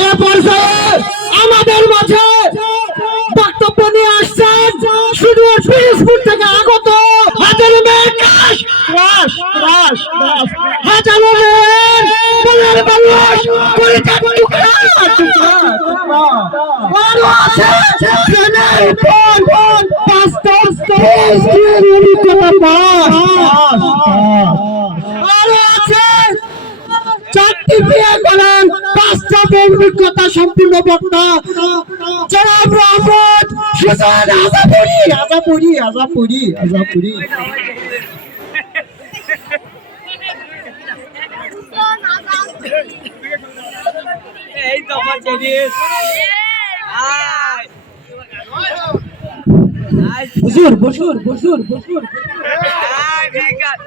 এ পর্যায়ে আমাদের মাঝে বক্তব্য নিয়ে আসছেন শুধু পিরিজপুর থেকে আগত হাজার মেয়ের কাশ চারটি বিয়ে করেন পাঁচটা অভিজ্ঞতা সম্পূর্ণ বক্তা জনাব রহমত সুজান আজাপুরি আজাপুরি আজাপুরি আজাপুরি এই তো আমার জিনিস আয় বসুর বসুর বসুর আয় ভিকার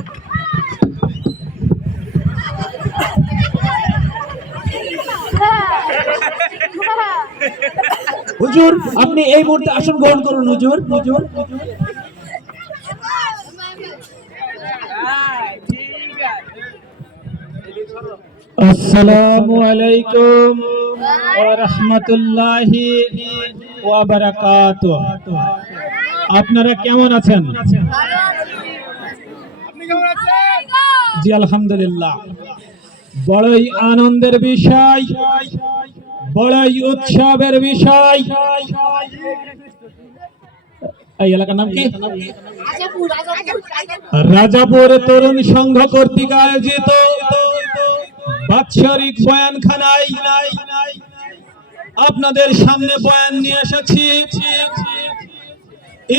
হুজুর আপনি এই মুহূর্তে আসন গ্রহণ করুন হুজুর। হুজুর আসসালামু আলাইকুম ওয়া রাহমাতুল্লাহি ওয়া বারাকাতুহু। আপনারা কেমন আছেন? জি আলহামদুলিল্লাহ। বড়ই আনন্দের বিষয়। বড়ই উৎসবের বিষয়। এই এলাকার নাম কি? রাজাপুর তরুণ সংঘ কর্তৃক আয়োজিত বাৎসরিক বয়ানখানায় আপনাদের সামনে বয়ান নিয়ে এসেছি।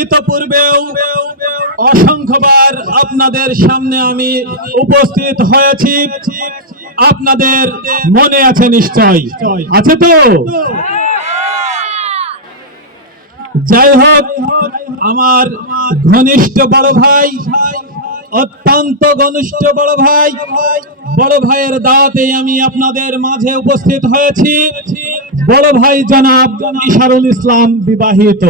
ইতপূর্বেও অসংখ্যবার আপনাদের সামনে আমি উপস্থিত হয়েছি। আপনাদের মনে আছে নিশ্চয়। আছে তো? যাই হোক আমার ঘনিষ্ঠ বড় ভাই অত্যন্ত ঘনিষ্ঠ বড় ভাই বড় ভাইয়ের দাওয়াতে আমি আপনাদের মাঝে উপস্থিত হয়েছি। বড় ভাই জনাব ইশারুল ইসলাম বিবাহিত।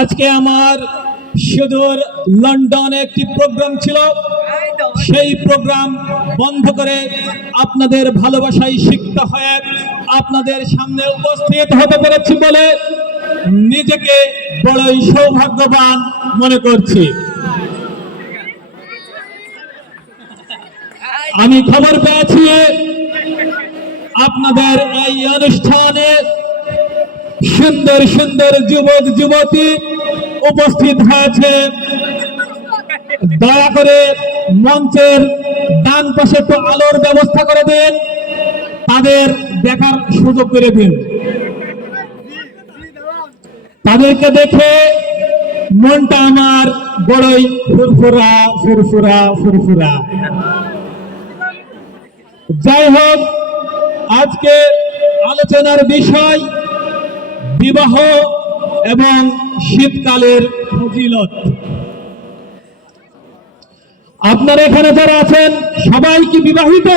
আজকে আমার সুদূর লন্ডনে একটি প্রোগ্রাম ছিল। সেই প্রোগ্রাম বন্ধ করে আপনাদের ভালোবাসায় শিক্ষা হয়ে আপনাদের সামনে উপস্থিত হতে পেরেছি বলে নিজেকে বড়ই সৌভাগ্যবান মনে করছি। আমি খবর পেয়েছি আপনাদের এই অনুষ্ঠানে সুন্দর সুন্দর যুবক যুবতী উপস্থিত হয়েছে। দয়া করে মঞ্চের ডান পাশে একটু আলোর ব্যবস্থা করে দিন। তাদের দেখার সুযোগ করে দিন। তাদেরকে দেখে মনটা আমার বড়ই ফুরফুরা ফুরফুরা ফুরফুরা। যাই হোক, আজকে আলোচনার বিষয় বিবাহ এবং শীতকালের ফজিলত। আপনারা এখানে যারা আছেন সবাই কি বিবাহিত।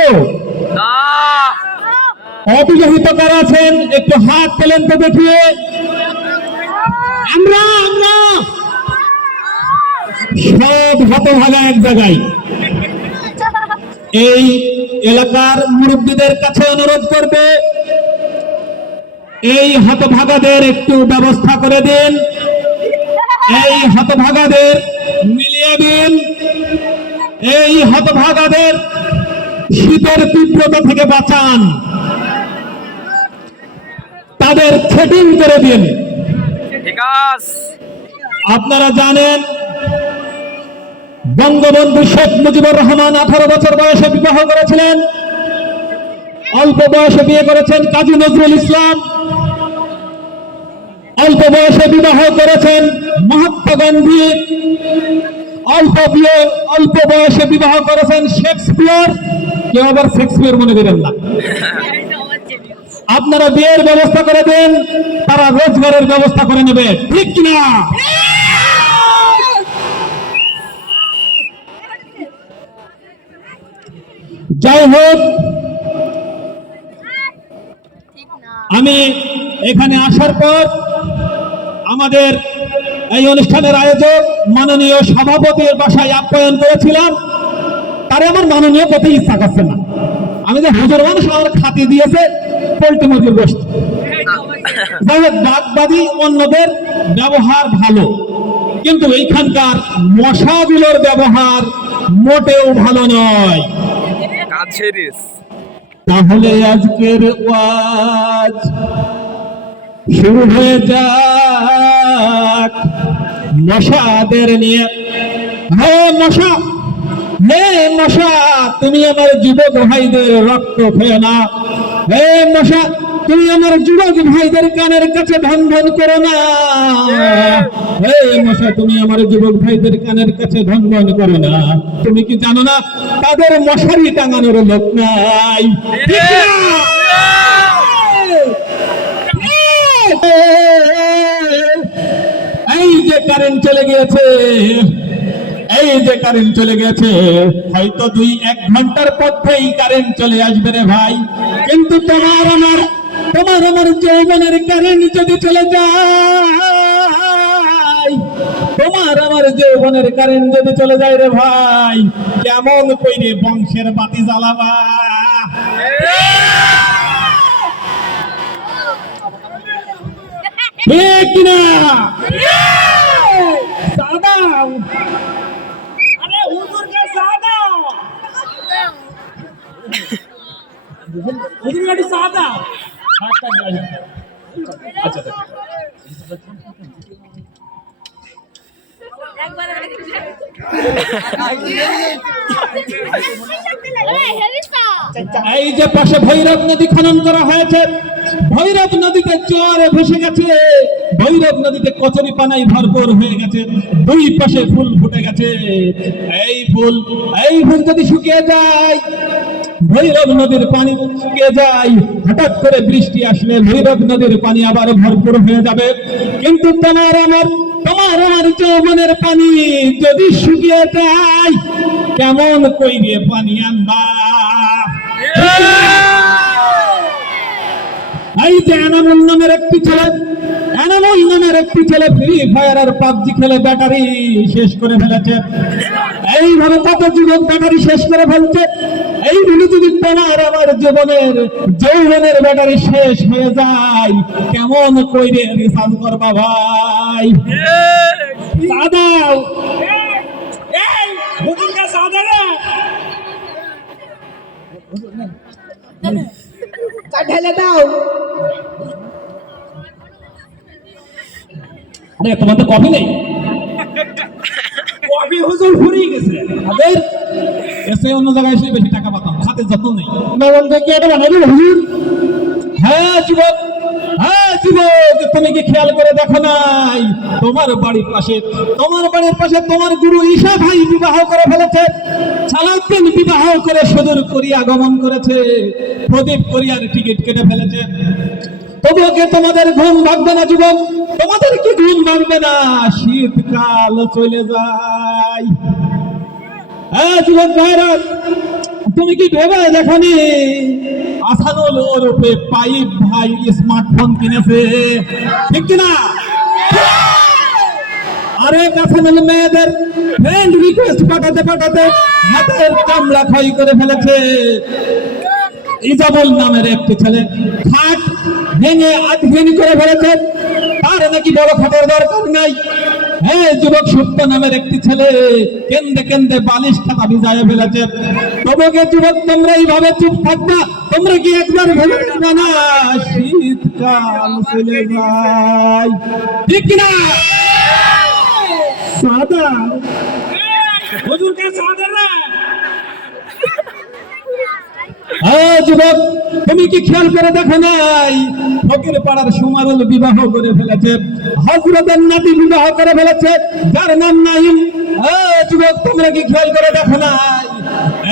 অবিবাহিত কারা আছেন, একটু হাত পেলেন তো দেখিয়ে। আমরা আমরা। সব হতভাগা এক জায়গায়। এই এলাকার মুরব্বীদের কাছে অনুরোধ করবে, এই হতভাগাদের একটু ব্যবস্থা করে দিন, এই হতভাগাদের মিলিয়ে দিন। এই হতভাগাদের শীতের তীব্রতা থেকে বাঁচান। তাদের সেটিং করে দিন। আপনারা জানেন বঙ্গবন্ধু শেখ মুজিবুর রহমান আঠারো বছর বয়সে বিবাহ করেছিলেন। অল্প বয়সে বিয়ে করেছেন কাজী নজরুল ইসলাম। অল্প বয়সে বিবাহ করেছেন মহাত্মা গান্ধী। অল্প বিয়ে, অল্প বয়সে বিবাহ করেছেন শেক্সপিয়ার। কেউ আবার শেক্সপিয়ার মনে করেন না। আপনারা বিয়ের ব্যবস্থা করে দেন, তারা রোজগারের ব্যবস্থা করে নেবে। ঠিক কিনা? যাই হোক, আমি এখানে আসার পর আমাদের এই অনুষ্ঠানের আয়োজক মাননীয় সভাপতির বাসায় আপ্যায়ন করেছিলাম। তারে আমার মাননীয় করতে ইচ্ছা করছে না। আমি যে হুজুর মানুষ আমার খাতি দিয়েছে পোল্ট্রি মুরগির গোষ্ঠ। যাই হোক বাদবাদী অন্যদের ব্যবহার ভালো। কিন্তু এইখানকার মশাগুলোর ব্যবহার মোটেও ভালো নয়। তাহলে আজকের ওয়াজ শুরু হয়ে যাক মশাদের নিয়ে। হে মশা হে মশা তুমি আমার যুবক ভাইদের রক্ত খেয়ে না। হে মশা তুমি আমার যুবক ভাইদের কানের কাছে ধন ধন করো না। হে মশা তুমি আমার যুবক ভাইদের কানের কাছে ধন ধন করো না। তুমি কি জানো না, তাদের মশারি টাঙানোর লোক নাই। কারেন্ট চলে গিয়েছে। এই যে কারেন্ট চলে গেছে হয়তো দুই এক ঘণ্টার মধ্যেই কারেন্ট চলে আসবে রে ভাই। কিন্তু তোমার আমার তোমার আমার যৌবনের কারেন্ট যদি চলে যায়, তোমার আমার যৌবনের কারেন্ট যদি চলে যায় রে ভাই, কেমন কইরে বংশের বাতি জ্বালাবা। ঠিক কিনা? আচ্ছা, আচ্ছা। এই যে পাশে ভৈরব নদী খনন করা হয়েছে ভৈরব নদীতে চরে ভেসে গেছে। ভৈরব নদীতে কচুরি পানাই ভরপুর হয়ে গেছে। দুই পাশে ফুল ফুটে গেছে। এই ফুল এই ফুল যদি শুকিয়ে যায়, ভৈরব নদীর পানি শুকিয়ে যায়, হঠাৎ করে বৃষ্টি আসলে ভৈরব নদীর পানি আবার ভরপুর হয়ে যাবে। কিন্তু তোমার আমার তোমার আমার যৌবনের পানি যদি শুকিয়ে যায়, কেমন কইরে পানি আনবা? হাইতে এনামুল নামের একটি ছেলে। এনামুল নামের একটি ছেলে ফ্রি ফায়ার আর পাবজি খেলে ব্যাটারি শেষ করে ফেলেছে। এইভাবে কত যুবক ব্যাটারি শেষ করে ফেলছে। এইগুলি যদি তোমার আমার জীবনের যৌবনের ব্যাটারি শেষ হয়ে যায়। কেমন কইরে রিসার্চ করবা ভাই। দাদাও এই ঢেলে দাও। আরে তোমাদের কফি নেই। কফি হুজুর ফুরিয়ে গেছে। তাদের এসে অন্য জায়গায় এসে বেশি টাকা পাতাম হাতে যত্ন নেই। বলতে কি এটা বানাই হুজুর? হ্যাঁ যুবক। হ্যাঁ যুবক, তুমি কি খেয়াল করে দেখো নাই? তোমার বাড়ির পাশে, তোমার বাড়ির পাশে তোমার গুরু ঈশা ভাই বিবাহ করে ফেলেছে। সালাউদ্দিন বিবাহ করে সুদূর কোরিয়া গমন করেছে। প্রদীপ কোরিয়ার টিকিট কেটে ফেলেছে। তবুও কি তোমাদের ঘুম ভাগবে না, যুবক? তোমাদের কি ঘুম ভাগবে না? শীতকাল চলে যায়। হ্যাঁ যুবক ভাইরা তুমি কি ভেবে দেখনি? আসানুল ওরফে পাইপ ভাই স্মার্টফোন কিনেছে। ঠিক কিনা? আরে আসানুল মেয়েদের ফ্রেন্ড রিকোয়েস্ট পাঠাতে পাঠাতে হাতের কামড়া ক্ষয় করে ফেলেছে। ইজাবুল নামের একটি ছেলে খাট ভেঙে আধঘেনি করে ফেলেছে। তার নাকি বড় খাটের দরকার নাই। হ্যাঁ যুবক সত্য নামের একটি ছেলে কেন্দে কেন্দে বালিশ খাতা ভিজায় ফেলেছে। তবুকে যুবক, তোমরা এইভাবে চুপ থাকবা, তোমরা কি একবার ভেবে দেখবা না? শীতকাল চলে যায়। ঠিক না সাদা। হুজুরকে সাদা না হ্যাঁ যুবক তুমি কি খেয়াল করে দেখো নাই? ফকির পাড়ার সুমারুল বিবাহ করে ফেলেছে হজরতের নাতি বিবাহ করে ফেলেছে, যার নাম নাই যুবক তোমরা কি খেয়াল করে দেখো নাই?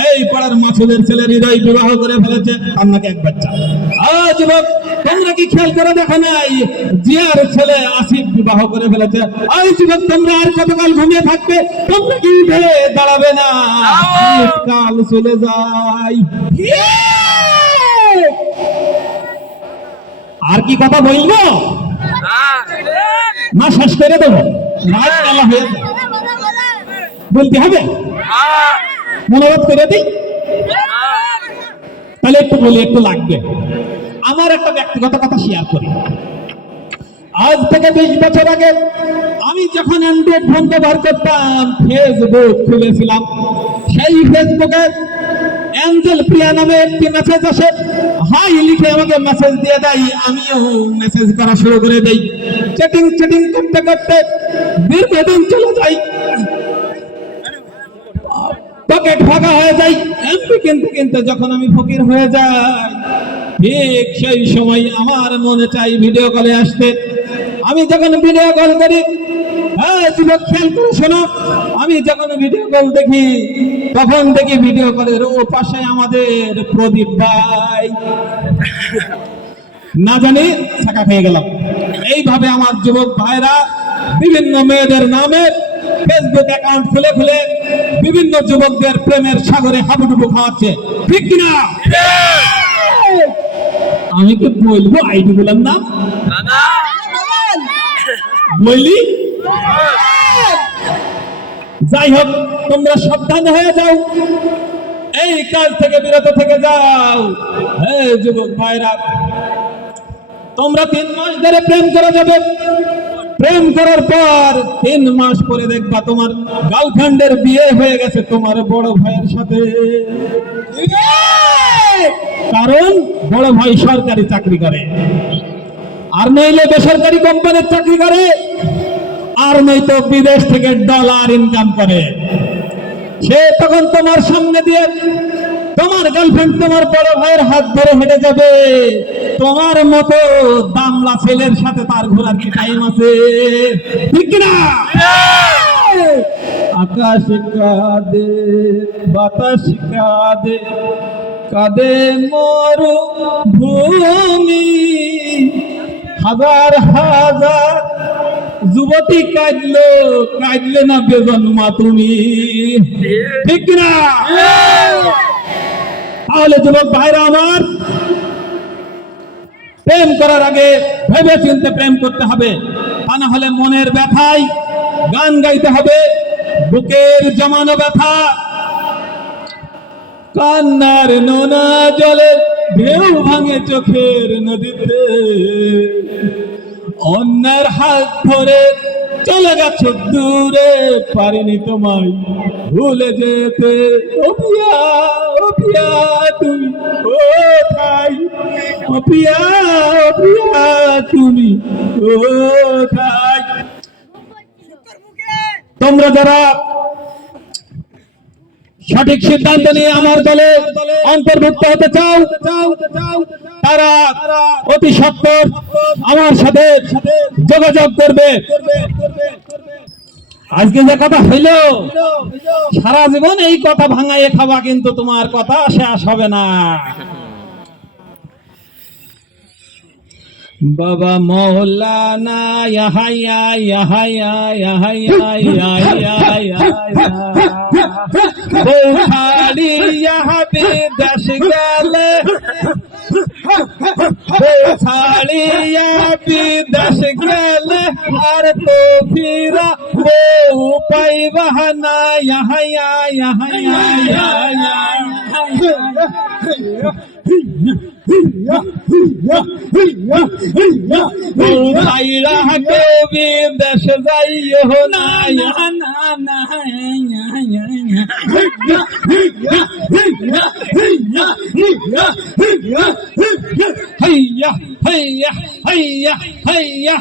এই পাড়ার মাছুদের ছেলে হৃদয় বিবাহ করে ফেলেছে আপনাকে এক বাচ্চা। যুবক তোমরা কি খেয়াল করে দেখো নাই? জিয়ার ছেলে আসিফ বিবাহ করে ফেলেছে। এই যুবক তোমরা আর কতকাল ঘুমিয়ে থাকবে? তোমরা কি উঠে দাঁড়াবে না? কাল চলে যায় আর কি কথা বলব? না শেষ করে দেবো। হয়ে। বলতে হবে? মনোবাদ করে দিই? তাহলে একটু বলি একটু লাগবে। আমার একটা ব্যক্তিগত কথা শেয়ার করি। আজ থেকে বিশ বছর আগে আমি যখন অ্যান্ড্রয়েড ফোন ব্যবহার করতাম ফেসবুক খুলেছিলাম। সেই ফেসবুকে অ্যাঞ্জেল প্রিয়া নামে একটি মেসেজ আসে। হাই, লিখে আমাকে মেসেজ দিয়ে দেয়, আমিও মেসেজ করা শুরু করে দেই। চ্যাটিং চ্যাটিং করতে করতে দীর্ঘদিন চলে যাই। পকেট ফাঁকা হয়ে যায় এমপি কিনতে কিনতে যখন আমি ফকির হয়ে যাই ঠিক সেই সময় আমার মনে চাই ভিডিও কলে আসতে আমি যখন ভিডিও কল করি শোনো, আমি যখন ভিডিও কল দেখি, তখন দেখি ভিডিও কলের ও পাশে আমাদের প্রদীপ ভাই। না জানি, ছাকা খেয়ে গেলাম। এইভাবে আমার যুবক ভাইরা বিভিন্ন মেয়েদের নামে ফেসবুক অ্যাকাউন্ট খুলে খুলে বিভিন্ন যুবকদের প্রেমের সাগরে হাবুডুবু খাওয়াচ্ছে। ঠিক কিনা? আমি কি বলব? আইডি বললাম না? বললি যাই হোক তোমরা সাবধান হয়ে যাও। এই কাজ থেকে বিরত থেকে যাও। হে যুবক ভাইরা তোমরা তিন মাস ধরে প্রেম করে যাবে। প্রেম করার পর তিন মাস পরে দেখবা তোমার গার্লফ্রেন্ডের বিয়ে হয়ে গেছে তোমার বড় ভাইয়ের সাথে। কারণ বড় ভাই সরকারি চাকরি করে। আর নইলে বেসরকারি কোম্পানির চাকরি করে, আর নয়তো বিদেশ থেকে ডলার ইনকাম করে। সে তখন তোমার সামনে দিয়ে তোমার গার্লফ্রেন্ড তোমার বড় ভাইয়ের হাত ধরে হেঁটে যাবে। তোমার মতো দামলা ছেলের সাথে তার ঘোরার কি টাইম আছে? ঠিক না আকাশ কাঁদে, বাতাস কাঁদে কাঁদে মরু ভূমি। হাজার হাজার যুবতী কাঁদলো, কাঁদলে না বেজন্মা তুমি। ঠিক না তাহলে যুবক ভাইরা আমার, প্রেম করার আগে ভেবে চিনতে প্রেম করতে হবে। তা না হলে মনের ব্যথায় গান গাইতে হবে। বুকের জমানো ব্যথা। কান্নার নোনা জলে ঢেউ ভাঙে চোখের নদীতে। অন্যের হাত ধরে চলে গেছ দূরে পারিনি তোমায় ভুলে যেতে। অপিয়া অপিয়া তুমি কোথায় অপিয়া অপিয়া তুমি কোথায় তোমরা যারা সঠিক সিদ্ধান্ত নিয়ে আমার দলে অন্তর্ভুক্ত হতে চাও তারা অতি সত্তর আমার সাথে যোগাযোগ করবে আজকে যে কথা হইল সারা জীবন এই কথা ভাঙাইয়ে খাওয়া কিন্তু তোমার কথা শেষ হবে না বাবা মৌলানা यहाँ पे दस गल। बेखाड़ी यहाँ पे दस गल। हर तो फिरा वो पाई बहना यहाँ यहाँ यहाँ यहाँ। গেলে আর তো ফিরা বউ পাইবা না ইয়াহায়া ইয়াহায়া ইয়াহায়া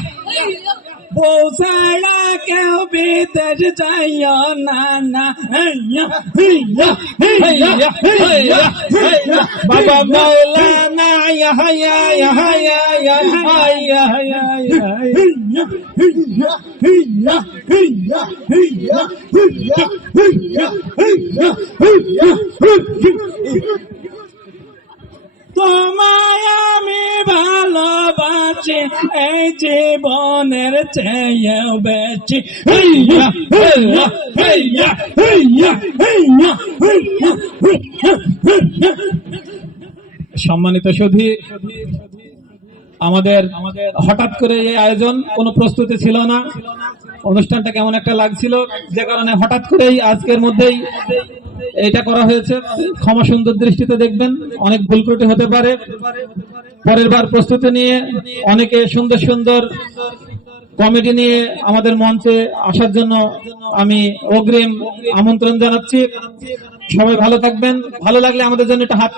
ভাইরা কবি দেশ যাইও না না না হাইয়া হাইয়া হাইয়া হাইয়া বউ ছাড়া কেউ বিদেশ যাইও না না হাইয়া হাইয়া হাইয়া হাইয়া হাইয়া বাবা মৌলানা ইয়া ইয়া ইয়া ইয়া ইয়া ইয়া ইয়া তোমায় আমি ভালোবাসি, এই জীবনের চেয়েও বেশি। সম্মানিত সুধী, আমাদের হঠাৎ করে এই আয়োজন কোনো প্রস্তুতি ছিল না। অনুষ্ঠানটা কেমন একটা লাগছিল, যে কারণে হঠাৎ করেই আজকের মধ্যেই এটা করা হয়েছে। ক্ষমা সুন্দর দৃষ্টিতে দেখবেন, অনেক ভুল ত্রুটি হতে পারে। পরের বার প্রস্তুতি নিয়ে অনেকে সুন্দর সুন্দর কমেডি নিয়ে আমাদের মঞ্চে আসার জন্য আমি অগ্রিম আমন্ত্রণ জানাচ্ছি। সবাই ভালো থাকবেন। ভালো লাগলে আমাদের জন্য একটা হাত